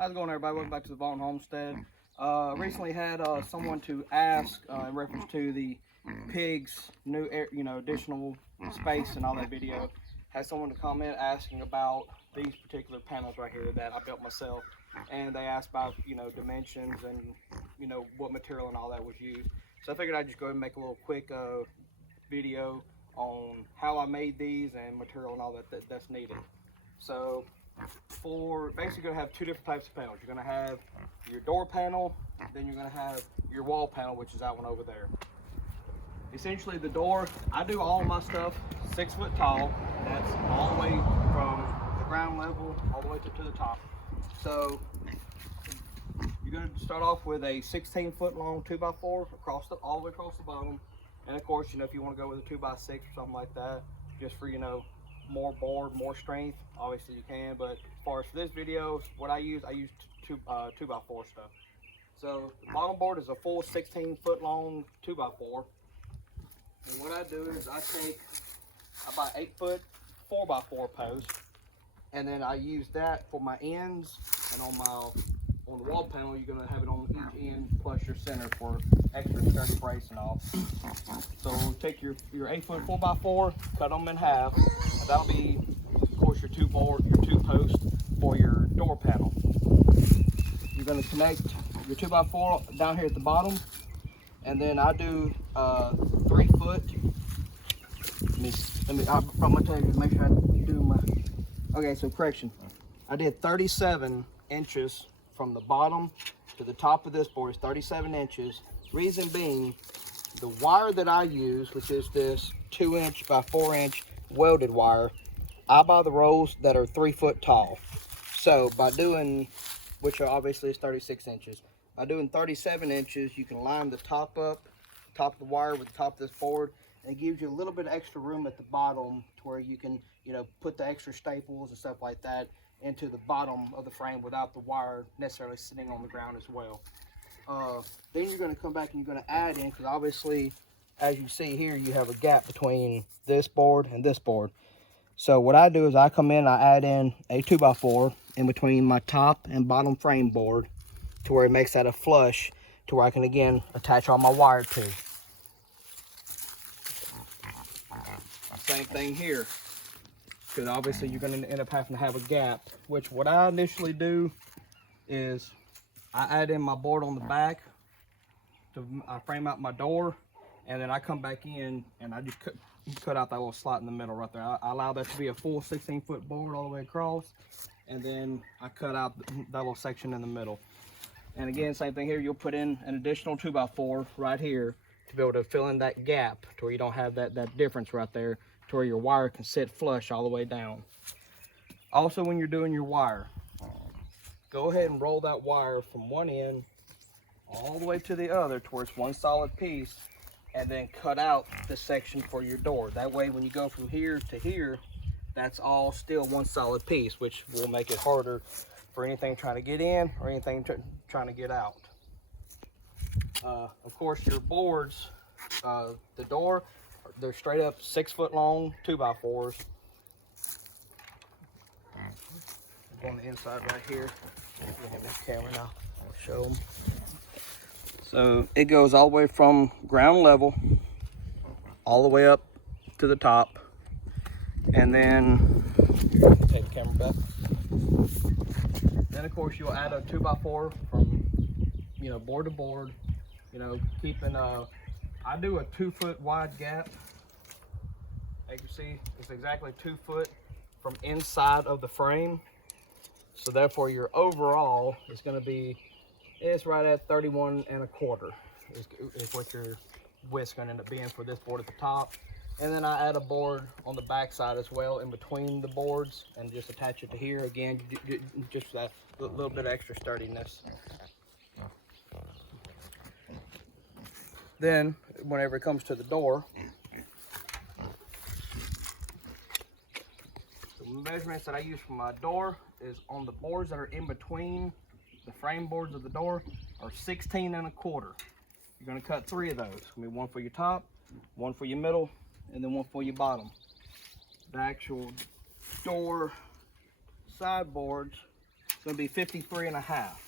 How's it going, everybody? Welcome back to the Vaughn Homestead. Recently had someone to ask in reference to the pigs' new, additional space and all that video. Had someone to comment asking about these particular panels right here that I built myself, and they asked about dimensions and what material and all that was used. So I figured I'd just go ahead and make a little quick video on how I made these and material and all that's needed. So for basically you're gonna have two different types of panels. You're gonna have your door panel, then you're gonna have your wall panel, which is that one over there. Essentially the door, I do all of my stuff 6 foot tall. That's all the way from the ground level all the way to the top. So you're gonna start off with a 16-foot long 2x4 all the way across the bottom. And of course, if you want to go with a 2x6 or something like that, just for more board, more strength, obviously you can. But as far as for this video, what I use 2x4 stuff. So the bottom board is a full 16-foot long 2x4. And what I do is I take about 8-foot 4x4 post, and then I use that for my ends, and on the wall panel you're gonna have it on each end plus your center for extra sturdy brace and all. So take your 8-foot 4x4, cut them in half, and that'll be of course your two posts for your door panel. You're gonna connect your 2x4 down here at the bottom, and then I do 3 foot. I'm gonna tell you, make sure I do my. Okay, so correction. I did 37 inches from the bottom to the top of this board is 37 inches. Reason being, the wire that I use, which is this 2-inch by 4-inch welded wire, I buy the rolls that are 3 foot tall. So by doing, which are obviously is 36 inches, by doing 37 inches, you can line the top of the wire with the top of this board, and it gives you a little bit of extra room at the bottom to where you can, put the extra staples and stuff like that into the bottom of the frame without the wire necessarily sitting on the ground as well. Then you're going to come back and you're going to add in, because obviously, as you see here, you have a gap between this board and this board. So what I do is I come in, I add in a 2x4 in between my top and bottom frame board to where it makes that a flush to where I can again attach all my wire to. Same thing here, because obviously you're going to end up having to have a gap, which what I initially do is I add in my board on the back I frame out my door, and then I come back in and I just cut out that little slot in the middle right there. I allow that to be a full 16-foot board all the way across, and then I cut out that little section in the middle. And again, same thing here, you'll put in an additional 2x4 right here to be able to fill in that gap to where you don't have that difference right there, to where your wire can sit flush all the way down. Also, when you're doing your wire, go ahead and roll that wire from one end all the way to the other towards one solid piece, and then cut out the section for your door. That way when you go from here to here, that's all still one solid piece, which will make it harder for anything trying to get in or anything trying to get out. Of course, your boards, the door, they're straight up 6 foot long 2x4s. On the inside right here. Look at this camera now. I'll show them. So it goes all the way from ground level all the way up to the top, and then take the camera back. Then of course you'll add a 2x4 from board to board. Keeping I do a 2 foot wide gap. As you can see, it's exactly 2 foot from inside of the frame. So therefore your overall is going to be, it's right at 31 1/4 is what your width's going to end up being for this board at the top. And then I add a board on the back side as well in between the boards and just attach it to here again, just that little bit of extra sturdiness. Then whenever it comes to the door, the measurements that I use for my door is on the boards that are in between the frame boards of the door are 16 1/4. You're going to cut 3 of those. It's going to be one for your top, one for your middle, and then one for your bottom. The actual door sideboards It's going to be 53 and a half.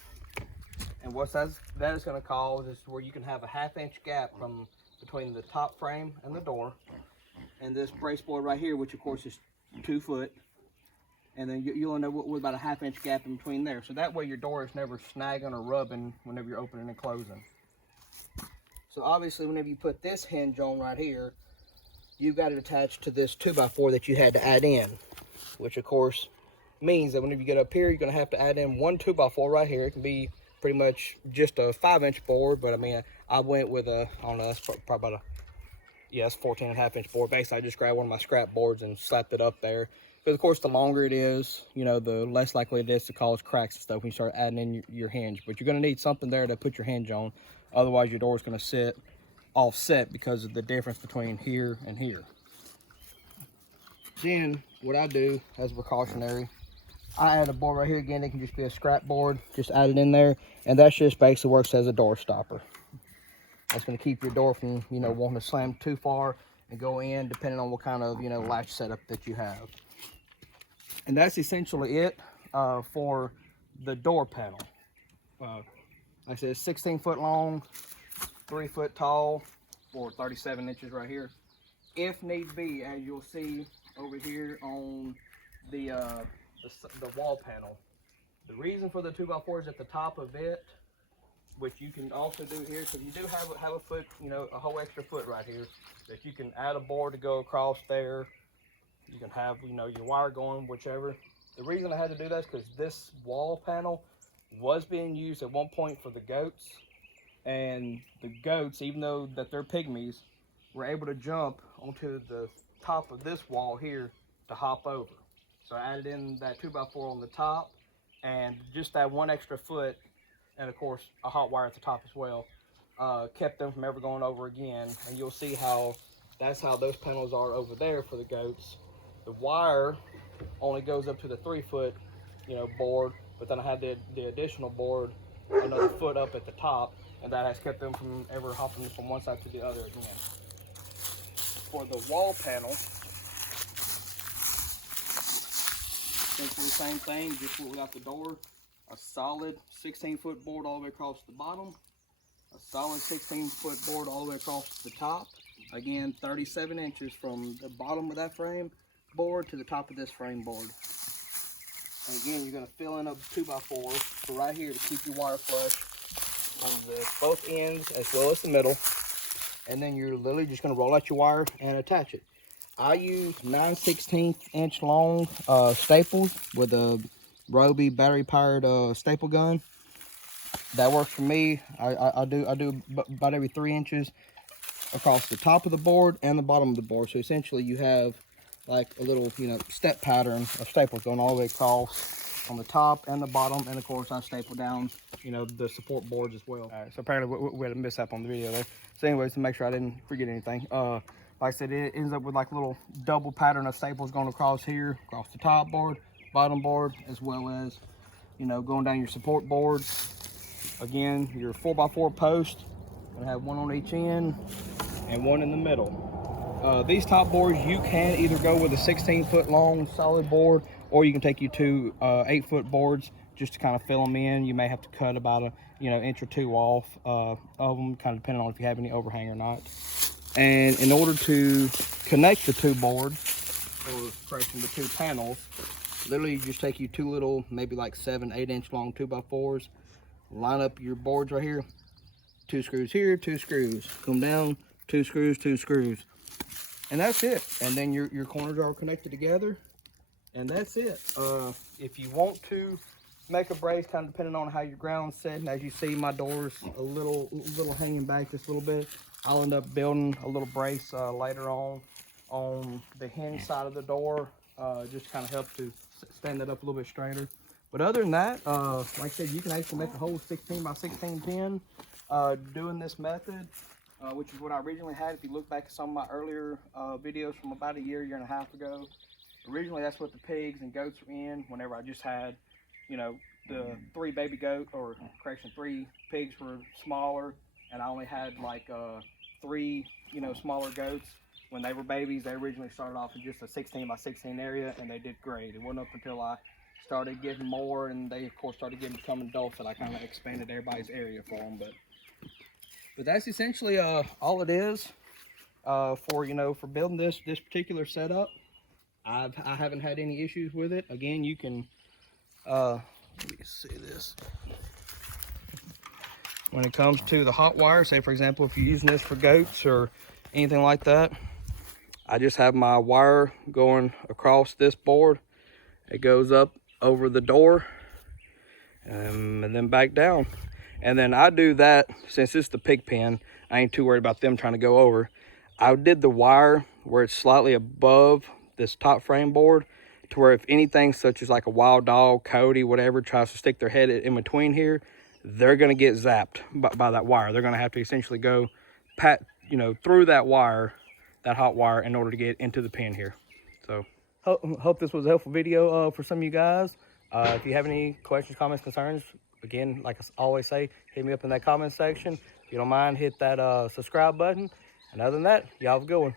And what that is going to cause is where you can have a 1/2 inch gap from between the top frame and the door, and this brace board right here, which of course is 2 foot, and then you'll end up with about a 1/2 inch gap in between there. So that way your door is never snagging or rubbing whenever you're opening and closing. So obviously whenever you put this hinge on right here, you've got it attached to this 2x4 that you had to add in, which of course means that whenever you get up here, you're going to have to add in one 2x4 right here. It can be pretty much just a 5-inch board, but I mean, I went with a, I don't know, that's probably about a, yeah, it's 14.5 inch board. Basically, I just grabbed one of my scrap boards and slapped it up there. Because of course, the longer it is, you know, the less likely it is to cause cracks and stuff when you start adding in your hinge. But you're going to need something there to put your hinge on. Otherwise, your door is going to sit offset because of the difference between here and here. Then, what I do as a precautionary, I add a board right here. Again, it can just be a scrap board. Just add it in there. And that just basically works as a door stopper. That's going to keep your door from, you know, wanting to slam too far and go in, depending on what kind of, you know, latch setup that you have. And that's essentially it for the door panel. Like I said, 16 foot long, 3 foot tall, or 37 inches right here. If need be, as you'll see over here on the wall panel, the reason for the 2x4 is at the top of it, which you can also do here, because you do have a foot, you know, a whole extra foot right here that you can add a board to go across there. You can have, you know, your wire going, whichever. The reason I had to do that is because this wall panel was being used at one point for the goats, and the goats, even though that they're pygmies, were able to jump onto the top of this wall here to hop over. So I added in that 2x4 on the top, and just that one extra foot, and of course a hot wire at the top as well, kept them from ever going over again. And you'll see how that's how those panels are over there for the goats. The wire only goes up to the 3 foot, you know, board, but then I had the additional board another foot up at the top, and that has kept them from ever hopping from one side to the other again. For the wall panel, essentially the same thing, just without the door. A solid 16-foot board all the way across the bottom, a solid 16-foot board all the way across the top. Again, 37 inches from the bottom of that frame board to the top of this frame board. And again, you're going to fill in a 2x4 for right here to keep your wire flush on both ends as well as the middle. And then you're literally just going to roll out your wire and attach it. I use 9/16 inch long staples with a Ryobi battery powered staple gun. That works for me. I do about every 3 inches across the top of the board and the bottom of the board. So essentially you have like a little, you know, step pattern of staples going all the way across on the top and the bottom. And of course I staple down, you know, the support boards as well. All right, so apparently we had a mishap on the video there. So anyways, to make sure I didn't forget anything, like I said, it ends up with like a little double pattern of staples going across here, across the top board, bottom board, as well as, you know, going down your support boards. Again, your 4x4 post, gonna have one on each end and one in the middle. These top boards, you can either go with a 16-foot long solid board, or you can take you two 8-foot boards just to kind of fill them in. You may have to cut about a, you know, inch or two off of them, kind of depending on if you have any overhang or not. And in order to connect the two boards, or correction, the two panels, literally you just take you two little, maybe like 7-8 inch long 2x4s, line up your boards right here, 2 screws here, 2 screws, come down, 2 screws, 2 screws, and that's it. And then your corners are connected together, and that's it. If you want to make a brace, kind of depending on how your ground's setting, as you see my door's a little hanging back just a little bit, I'll end up building a little brace later on the hinge side of the door, just to kind of help to stand it up a little bit straighter. But other than that, like I said, you can actually make a whole 16x16 pin doing this method, which is what I originally had. If you look back at some of my earlier videos from about a year and a half ago, originally that's what the pigs and goats were in. Whenever I just had, you know, the 3 baby goat, or correction, 3 pigs were smaller, and I only had like 3, you know, smaller goats. When they were babies, they originally started off in just a 16x16 area, and they did great. It wasn't up until I started getting more, and they of course started becoming adults, that I kind of expanded everybody's area for them. But that's essentially all it is for, you know, for building this particular setup. I haven't had any issues with it. Again, you can let me see this. When it comes to the hot wire, say for example, if you're using this for goats or anything like that, I just have my wire going across this board. It goes up over the door and then back down. And then I do that, since it's the pig pen, I ain't too worried about them trying to go over. I did the wire where it's slightly above this top frame board, to where if anything such as like a wild dog, coyote, whatever, tries to stick their head in between here, they're gonna get zapped by that wire. They're gonna have to essentially go through that wire, that hot wire, in order to get into the pen here. So hope this was a helpful video for some of you guys. If you have any questions, comments, concerns, again, like I always say, hit me up in that comment section. If you don't mind, hit that subscribe button. And other than that, y'all have a good one.